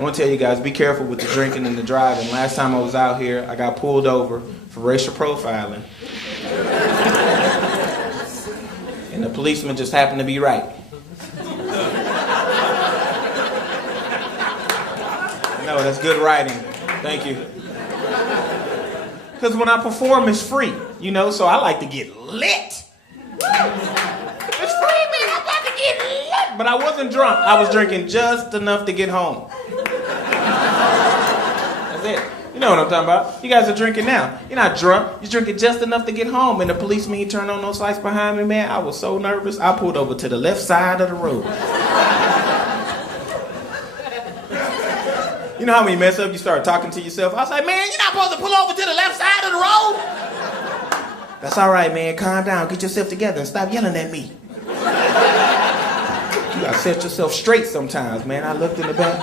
I want to tell you guys, be careful with the drinking and the driving. Last time I was out here, I got pulled over for racial profiling. And the policeman just happened to be right. No, that's good writing. Thank you. Because when I perform, it's free, you know, so I like to get lit. It's free, man. I'm about to get lit. But I wasn't drunk. I was drinking just enough to get home. That's it. You know what I'm talking about. You guys are drinking now. You're not drunk. You're drinking just enough to get home. And the policeman, he turned on those lights behind me, man. I was so nervous. I pulled over to the left side of the road. You know how when you mess up, you start talking to yourself? I was like, man, you're not supposed to pull over to the left side of the road. That's all right, man. Calm down. Get yourself together and stop yelling at me. You gotta set yourself straight sometimes, man. I looked in the back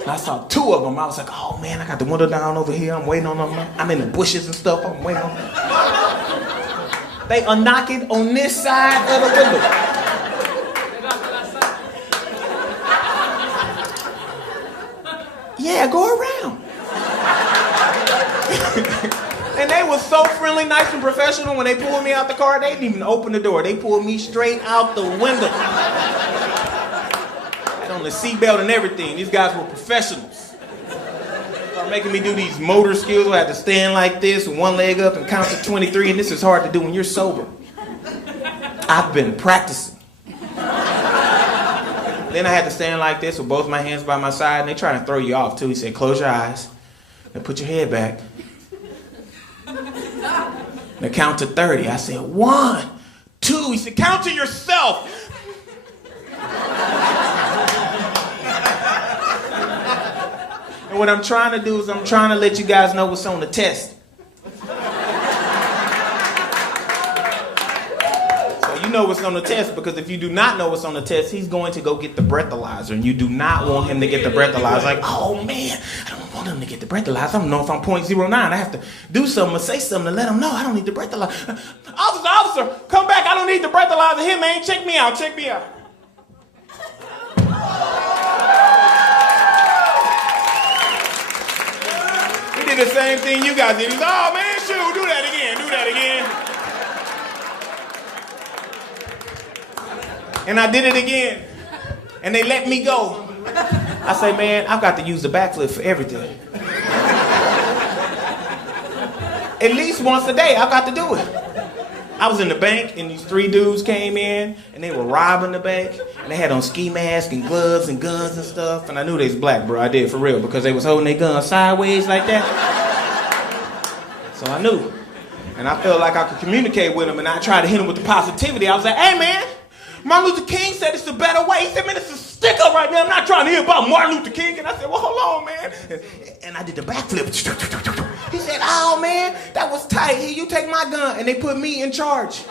and I saw two of them. I was like, oh, man, I got the window down over here. I'm waiting on them. I'm in the bushes and stuff. I'm waiting on them. They are knocking on this side of the window. Yeah, go around. And they were so friendly, nice, and professional. When they pulled me out the car, they didn't even open the door. They pulled me straight out the window. Had on the seatbelt and everything. These guys were professionals. Started making me do these motor skills where I had to stand like this with one leg up and count to 23, and this is hard to do when you're sober. I've been practicing. Then I had to stand like this with both my hands by my side, and they trying to throw you off too. He said, close your eyes and put your head back. Now count to 30. I said, 1, 2. He said, count to yourself. And what I'm trying to do is I'm trying to let you guys know what's on the test. You know what's on the test, because if you do not know what's on the test, he's going to go get the breathalyzer, and you do not want him to get the breathalyzer. Like, oh man, I don't want him to get the breathalyzer. I don't know if I'm 0.09. I have to do something or say something to let him know I don't need the breathalyzer. Officer, come back. I don't need the breathalyzer. Here, man, check me out. He did the same thing you guys did. He said, oh man, shoot, do that again. And I did it again. And they let me go. I say, man, I've got to use the backflip for everything. At least once a day, I've got to do it. I was in the bank, and these 3 dudes came in, and they were robbing the bank. And they had on ski masks and gloves and guns and stuff. And I knew they was black, bro. I did, for real, because they was holding their guns sideways like that. So I knew. And I felt like I could communicate with them, and I tried to hit them with the positivity. I was like, hey, man. Martin Luther King said it's a better way. He said, man, it's a stick-up right now. I'm not trying to hear about Martin Luther King. And I said, well, hold on, man. And I did the backflip. He said, oh, man, that was tight. Here, you take my gun. And they put me in charge.